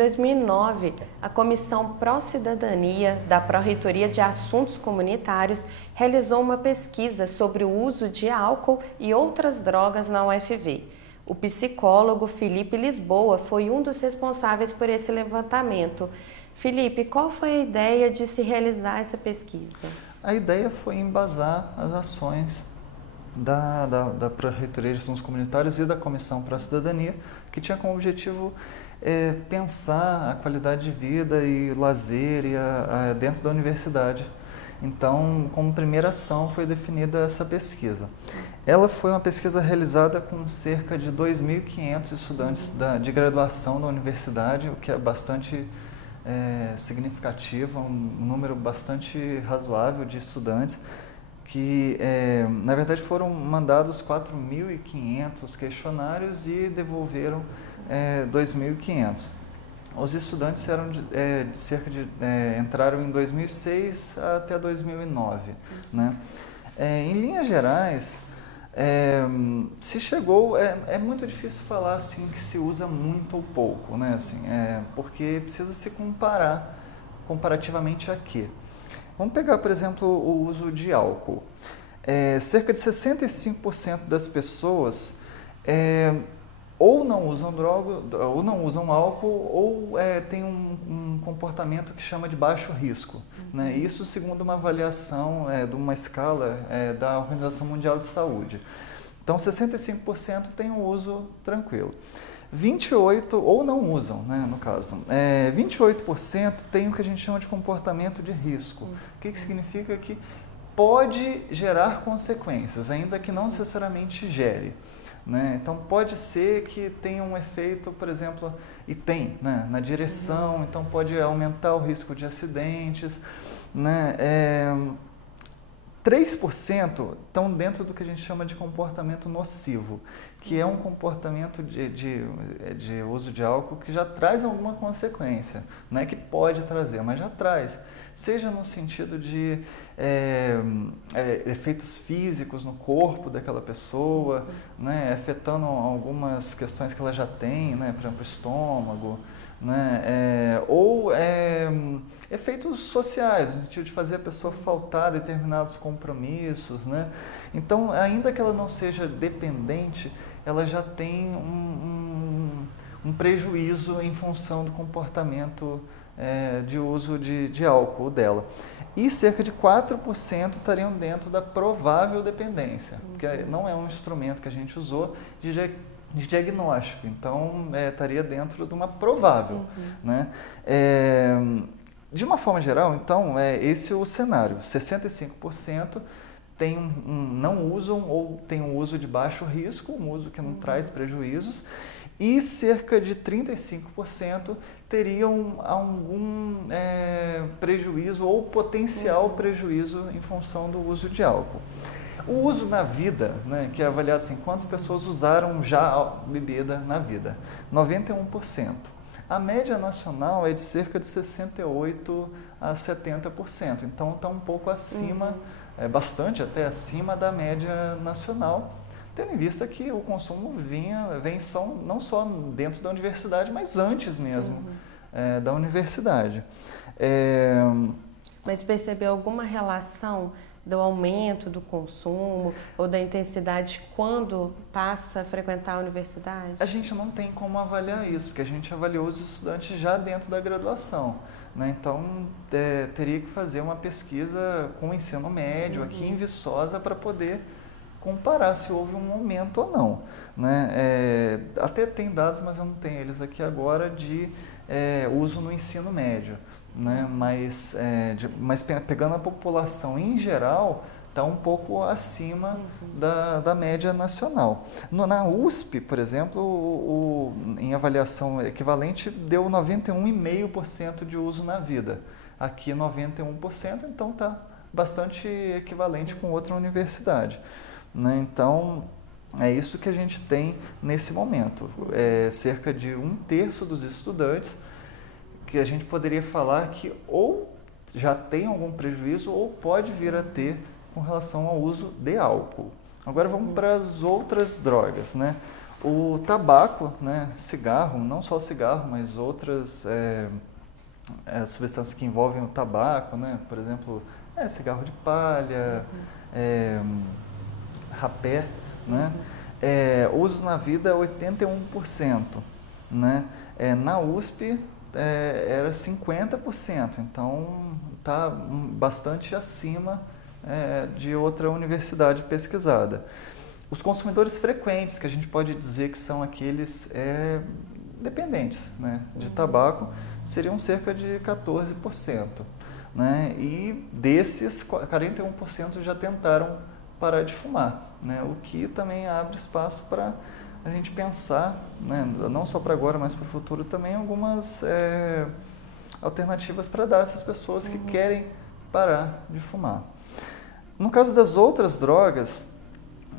2009, a Comissão Pró-Cidadania da Pró-Reitoria de Assuntos Comunitários realizou uma pesquisa sobre o uso de álcool e outras drogas na UFV. O psicólogo Felipe Lisboa foi um dos responsáveis por esse levantamento. Felipe, qual foi a ideia de se realizar essa pesquisa? A ideia foi embasar as ações da Pró-Reitoria de Assuntos Comunitários e da Comissão Pró-Cidadania, que tinha como objetivo pensar a qualidade de vida e lazer dentro da universidade. Então, como primeira ação, foi definida essa pesquisa. Ela foi uma pesquisa realizada com cerca de 2.500 estudantes de graduação da universidade, o que é bastante significativo, um número bastante razoável de estudantes, que, na verdade, foram mandados 4.500 questionários e devolveram 2.500. Os estudantes eram entraram em 2006 até 2009. Né? Em linhas gerais, se chegou, é muito difícil falar assim que se usa muito ou pouco, né? Assim, porque precisa se comparar comparativamente a quê? Vamos pegar, por exemplo, o uso de álcool. Cerca de 65% das pessoas ou não usam droga, ou não usam álcool, ou tem um comportamento que chama de baixo risco. Né? Isso segundo uma avaliação de uma escala da Organização Mundial de Saúde. Então, 65% tem um uso tranquilo. 28% ou não usam, né, no caso. 28% tem o que a gente chama de comportamento de risco. O que significa que pode gerar consequências, ainda que não necessariamente gere. Né? Então, pode ser que tenha um efeito, por exemplo, e tem, né, na direção, então pode aumentar o risco de acidentes. Né? 3% estão dentro do que a gente chama de comportamento nocivo, que é um comportamento de uso de álcool que já traz alguma consequência, não é que pode trazer, mas já traz. Seja no sentido de efeitos físicos no corpo daquela pessoa, né, afetando algumas questões que ela já tem, né, por exemplo, o estômago, né, ou efeitos sociais, no sentido de fazer a pessoa faltar a determinados compromissos. Né? Então, ainda que ela não seja dependente, ela já tem um prejuízo em função do comportamento de uso de álcool dela. E cerca de 4% estariam dentro da provável dependência, porque não é um instrumento que a gente usou de diagnóstico, então estaria dentro de uma provável. Né? De uma forma geral, então, esse é o cenário. 65% não usam ou tem um uso de baixo risco, um uso que não traz prejuízos, e cerca de 35% teriam algum prejuízo ou potencial prejuízo em função do uso de álcool. O uso na vida, né, que é avaliado assim, quantas pessoas usaram já a bebida na vida? 91%. A média nacional é de cerca de 68% a 70%, então está um pouco acima, bastante até acima da média nacional, tendo em vista que o consumo vem não só dentro da universidade, mas antes mesmo da universidade. Mas percebeu alguma relação do aumento do consumo ou da intensidade quando passa a frequentar a universidade? A gente não tem como avaliar isso, porque a gente avaliou os estudantes já dentro da graduação. Né? Então, teria que fazer uma pesquisa com o ensino médio aqui em Viçosa para poder comparar se houve um aumento ou não. Né? Até tem dados, mas eu não tenho eles aqui agora, de uso no ensino médio. Né? Mas pegando a população em geral, está um pouco acima da média nacional. Na USP, por exemplo, em avaliação equivalente, deu 91,5% de uso na vida. Aqui 91%, então está bastante equivalente com outra universidade. Né? Então, é isso que a gente tem nesse momento. Cerca de 1/3 dos estudantes que a gente poderia falar que ou já tem algum prejuízo ou pode vir a ter com relação ao uso de álcool. Agora vamos para as outras drogas. Né? O tabaco, né, cigarro, não só o cigarro, mas outras substâncias que envolvem o tabaco, né, por exemplo, cigarro de palha, rapé, né, uso na vida 81%, né, na USP era 50%, então está bastante acima de outra universidade pesquisada. Os consumidores frequentes, que a gente pode dizer que são aqueles dependentes, né, de tabaco, seriam cerca de 14%. Né, e desses, 41% já tentaram parar de fumar, né, o que também abre espaço para a gente pensar, né, não só para agora, mas para o futuro também, algumas alternativas para dar a essas pessoas que querem parar de fumar. No caso das outras drogas,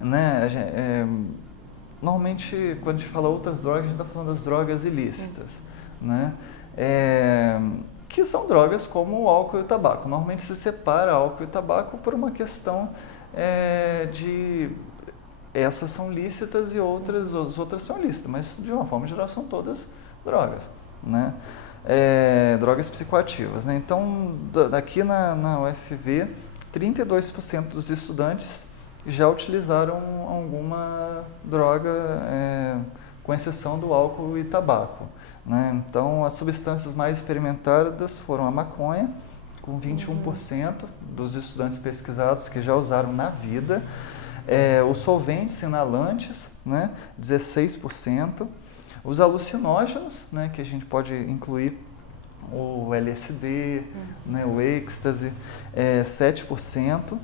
né, normalmente quando a gente fala outras drogas, a gente está falando das drogas ilícitas, né, que são drogas como o álcool e o tabaco. Normalmente se separa álcool e tabaco por uma questão de essas são lícitas e as outras são ilícitas, mas de uma forma geral são todas drogas, né? Drogas psicoativas, né? Então, aqui na UFV, 32% dos estudantes já utilizaram alguma droga, com exceção do álcool e tabaco, né? Então, as substâncias mais experimentadas foram a maconha, com 21% dos estudantes pesquisados que já usaram na vida, os solventes inalantes, né, 16%, os alucinógenos, né, que a gente pode incluir o LSD, né, o êxtase, 7%,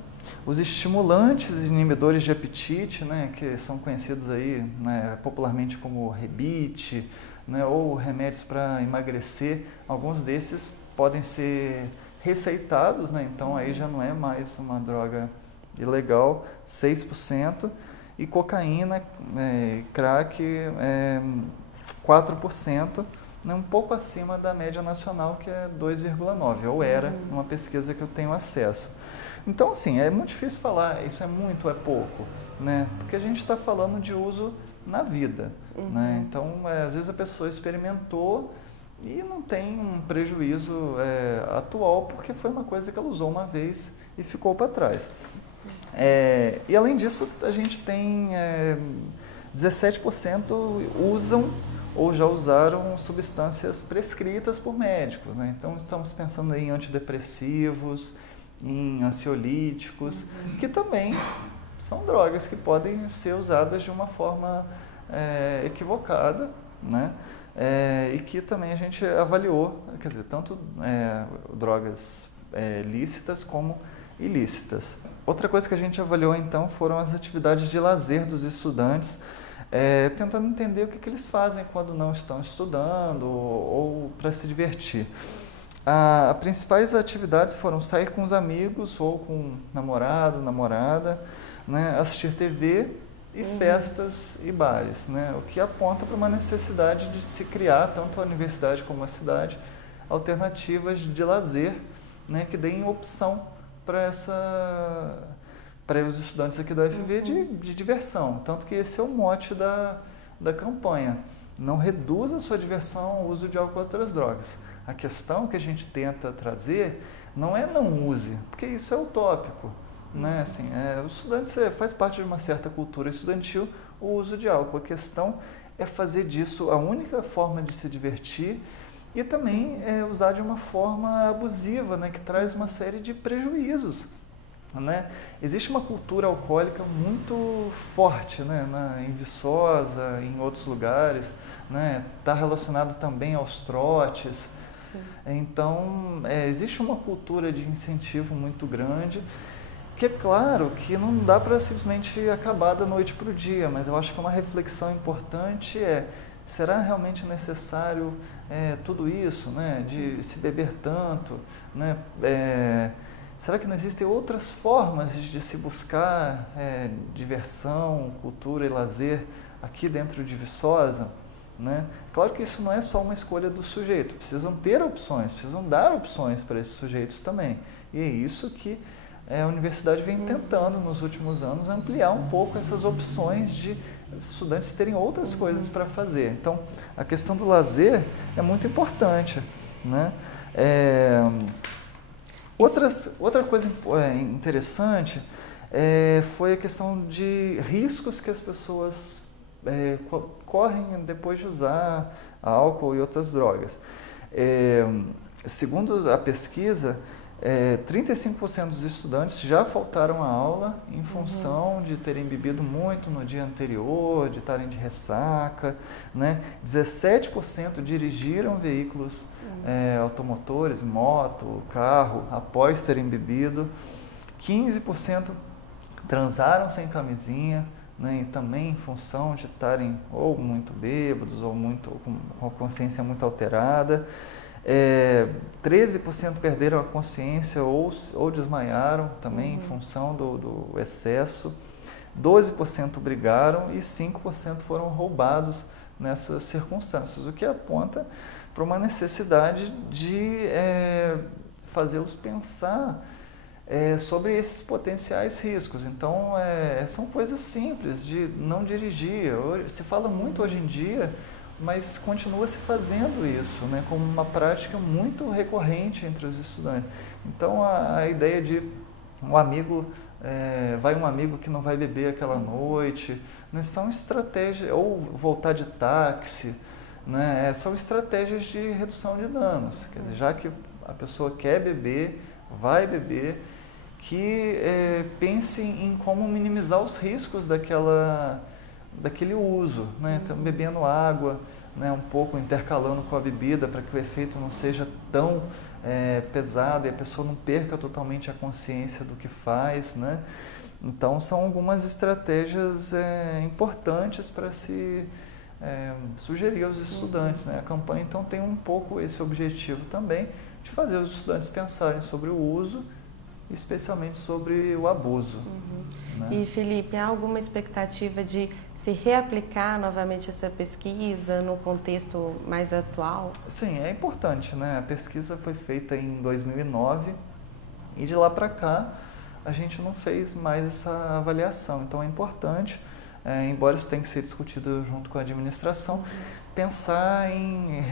os estimulantes inibidores de apetite, né, que são conhecidos aí, né, popularmente como rebite, né, ou remédios para emagrecer, alguns desses podem ser receitados, né, então aí já não é mais uma droga ilegal, 6%, e cocaína, crack, 4%, né, um pouco acima da média nacional, que é 2,9%, ou era numa pesquisa que eu tenho acesso. Então, assim, é muito difícil falar isso é muito ou é pouco, né, porque a gente está falando de uso na vida, né, então, às vezes a pessoa experimentou e não tem um prejuízo atual, porque foi uma coisa que ela usou uma vez e ficou para trás. E além disso, a gente tem 17% usam ou já usaram substâncias prescritas por médicos, né? Então estamos pensando aí em antidepressivos, em ansiolíticos, que também são drogas que podem ser usadas de uma forma equivocada, né? E que também a gente avaliou, quer dizer, tanto drogas lícitas como ilícitas. Outra coisa que a gente avaliou então foram as atividades de lazer dos estudantes, tentando entender o que eles fazem quando não estão estudando ou para se divertir. As principais atividades foram sair com os amigos ou com namorado, namorada, né, assistir TV e festas e bares, né, o que aponta para uma necessidade de se criar, tanto a universidade como a cidade, alternativas de lazer, né, que deem opção para os estudantes aqui da UFV de diversão. Tanto que esse é o mote da campanha. Não reduza a sua diversão ao uso de álcool e outras drogas. A questão que a gente tenta trazer não é não use, porque isso é utópico. Né? Assim, os estudantes faz parte de uma certa cultura estudantil o uso de álcool. A questão é fazer disso a única forma de se divertir e também usar de uma forma abusiva, né, que traz uma série de prejuízos. Né? Existe uma cultura alcoólica muito forte, né, em Viçosa, em outros lugares, né? Está relacionado também aos trotes. Sim. Então, existe uma cultura de incentivo muito grande, que é claro que não dá para simplesmente acabar da noite para o dia, mas eu acho que uma reflexão importante será realmente necessário tudo isso, né, de se beber tanto, né, será que não existem outras formas de se buscar diversão, cultura e lazer aqui dentro de Viçosa? Né? Claro que isso não é só uma escolha do sujeito, precisam ter opções, precisam dar opções para esses sujeitos também. E é isso que a universidade vem tentando, nos últimos anos, ampliar um pouco essas opções de estudantes terem outras coisas para fazer. Então, a questão do lazer é muito importante, né? Outra coisa interessante foi a questão de riscos que as pessoas correm depois de usar álcool e outras drogas. Segundo a pesquisa, 35% dos estudantes já faltaram à aula em função de terem bebido muito no dia anterior, de estarem de ressaca, né? 17% dirigiram veículos automotores, moto, carro, após terem bebido. 15% transaram sem camisinha, né? E também em função de estarem ou muito bêbados ou com a consciência muito alterada. 13% perderam a consciência ou desmaiaram também em função do excesso, 12% brigaram e 5% foram roubados nessas circunstâncias, o que aponta para uma necessidade de fazê-los pensar sobre esses potenciais riscos. Então, são coisas simples de não dirigir. Se fala muito hoje em dia, mas continua se fazendo isso, né, como uma prática muito recorrente entre os estudantes. Então, a ideia de um amigo que não vai beber aquela noite, né, são estratégias, ou voltar de táxi, né, são estratégias de redução de danos. Quer dizer, já que a pessoa quer beber, vai beber, que pense em como minimizar os riscos daquele uso, né? Então, bebendo água, né, um pouco intercalando com a bebida para que o efeito não seja tão pesado e a pessoa não perca totalmente a consciência do que faz, né? Então, são algumas estratégias importantes para se sugerir aos estudantes, né? A campanha, então, tem um pouco esse objetivo também de fazer os estudantes pensarem sobre o uso, especialmente sobre o abuso. Né? E, Felipe, há alguma expectativa de se reaplicar novamente essa pesquisa no contexto mais atual? Sim, é importante, né? A pesquisa foi feita em 2009 e de lá para cá a gente não fez mais essa avaliação. Então é importante, embora isso tenha que ser discutido junto com a administração, pensar em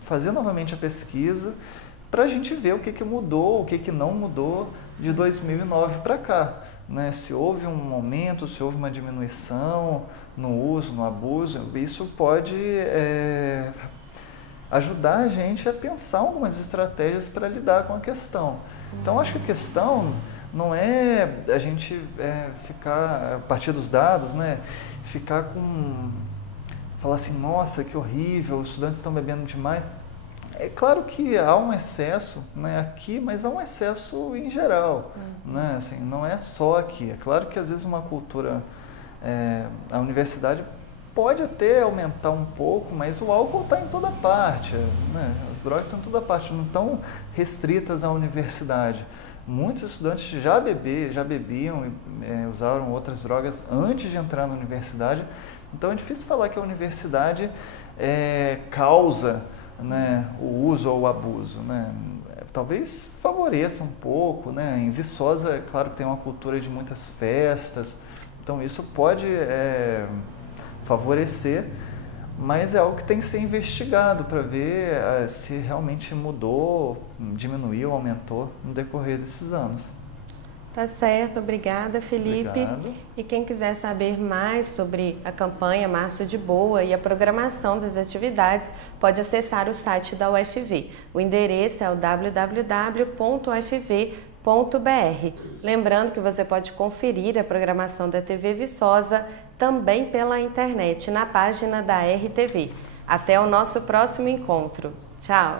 fazer novamente a pesquisa para a gente ver o que mudou, o que não mudou de 2009 para cá. Né? Se houve um aumento, se houve uma diminuição no uso, no abuso, isso pode ajudar a gente a pensar algumas estratégias para lidar com a questão. Então, acho que a questão não é a gente ficar, a partir dos dados, né, falar assim, nossa, que horrível, os estudantes estão bebendo demais. É claro que há um excesso, né, aqui, mas há um excesso em geral, né, assim, não é só aqui. É claro que às vezes uma cultura, a universidade pode até aumentar um pouco, mas o álcool está em toda parte, né, as drogas estão em toda parte, não estão restritas à universidade. Muitos estudantes já bebiam e usaram outras drogas antes de entrar na universidade, então é difícil falar que a universidade causa, né, o uso ou o abuso, né? Talvez favoreça um pouco, né? Em Viçosa, é claro que tem uma cultura de muitas festas, então isso pode favorecer, mas é algo que tem que ser investigado para ver se realmente mudou, diminuiu, aumentou no decorrer desses anos. Tá certo, obrigada, Felipe. Obrigado. E quem quiser saber mais sobre a campanha Março de Boa e a programação das atividades, pode acessar o site da UFV. O endereço é o www.ufv.br. Lembrando que você pode conferir a programação da TV Viçosa também pela internet, na página da RTV. Até o nosso próximo encontro. Tchau!